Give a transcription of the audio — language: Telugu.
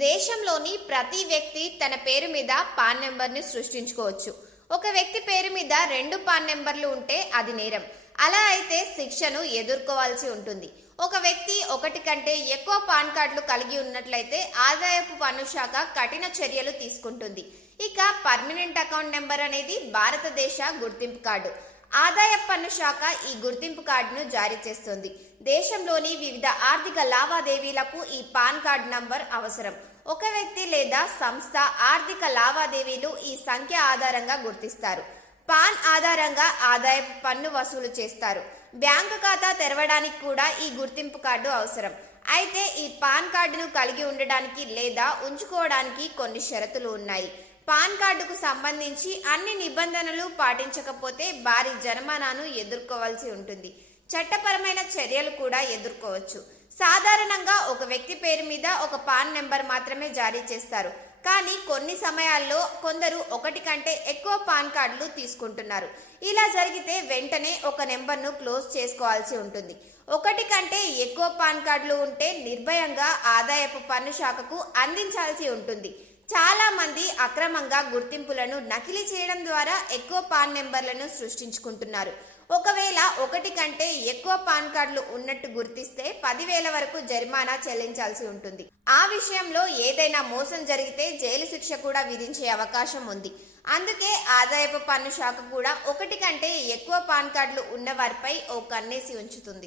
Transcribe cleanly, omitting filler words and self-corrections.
దేశంలోని ప్రతి వ్యక్తి తన పేరు మీద పాన్ నెంబర్ని సృష్టించుకోవచ్చు. ఒక వ్యక్తి పేరు మీద 2 పాన్ నెంబర్లు ఉంటే అది నేరం. అలా అయితే శిక్షను ఎదుర్కోవాల్సి ఉంటుంది. ఒక వ్యక్తి ఒకటి కంటే ఎక్కువ పాన్ కార్డులు కలిగి ఉన్నట్లయితే ఆదాయపు పన్ను శాఖ కఠిన చర్యలు తీసుకుంటుంది. ఇక పర్మనెంట్ అకౌంట్ నెంబర్ అనేది భారతదేశ గుర్తింపు కార్డు. ఆదాయ పన్ను శాఖ ఈ గుర్తింపు కార్డును జారీ చేస్తుంది. దేశంలోని వివిధ ఆర్థిక లావాదేవీలకు ఈ పాన్ కార్డు నంబర్ అవసరం. ఒక వ్యక్తి లేదా సంస్థ ఆర్థిక లావాదేవీలు ఈ సంఖ్య ఆధారంగా గుర్తిస్తారు. పాన్ ఆధారంగా ఆదాయపు పన్ను వసూలు చేస్తారు. బ్యాంకు ఖాతా తెరవడానికి కూడా ఈ గుర్తింపు కార్డు అవసరం. అయితే ఈ పాన్ కార్డును కలిగి ఉండడానికి లేదా ఉంచుకోవడానికి కొన్ని షరతులు ఉన్నాయి. పాన్ కార్డుకు సంబంధించి అన్ని నిబంధనలు పాటించకపోతే భారీ జరిమానాను ఎదుర్కోవాల్సి ఉంటుంది. చట్టపరమైన చర్యలు కూడా ఎదుర్కోవచ్చు. సాధారణంగా ఒక వ్యక్తి పేరు మీద ఒక పాన్ నెంబర్ మాత్రమే జారీ చేస్తారు. కానీ కొన్ని సమయాల్లో కొందరు ఒకటి కంటే ఎక్కువ పాన్ కార్డులు తీసుకుంటున్నారు. ఇలా జరిగితే వెంటనే ఒక నెంబర్ను క్లోజ్ చేసుకోవాల్సి ఉంటుంది. ఒకటి కంటే ఎక్కువ పాన్ కార్డులు ఉంటే నిర్భయంగా ఆదాయపు పన్ను శాఖకు అందించాల్సి ఉంటుంది. చాలా మంది అక్రమంగా గుర్తింపులను నకిలీ చేయడం ద్వారా ఎక్కువ పాన్ నెంబర్లను సృష్టించుకుంటున్నారు. ఒకవేళ ఒకటి కంటే ఎక్కువ పాన్ కార్డులు ఉన్నట్టు గుర్తిస్తే 10,000 వరకు జరిమానా చెల్లించాల్సి ఉంటుంది. ఆ విషయంలో ఏదైనా మోసం జరిగితే జైలు శిక్ష కూడా విధించే అవకాశం ఉంది. అందుకే ఆదాయపు పన్ను శాఖ కూడా ఒకటి కంటే ఎక్కువ పాన్ కార్డులు ఉన్న వారిపై ఓ కన్నేసి ఉంచుతుంది.